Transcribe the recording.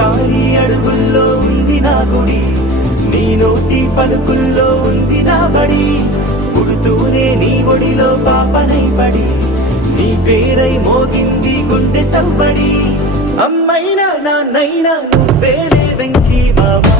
కారి అడుగుల్లో ఉంది నా గుడి, నీ నోటి పలుకుల్లో ఉంది నా బడి. పుడుతూనే నీ ఒడిలో పాపనై పడి, నీ పేరై మోగింది గుండె సవ్వడి. అమ్మైనా నాన్నైనా నువ్వేలే వెంకీ మావా.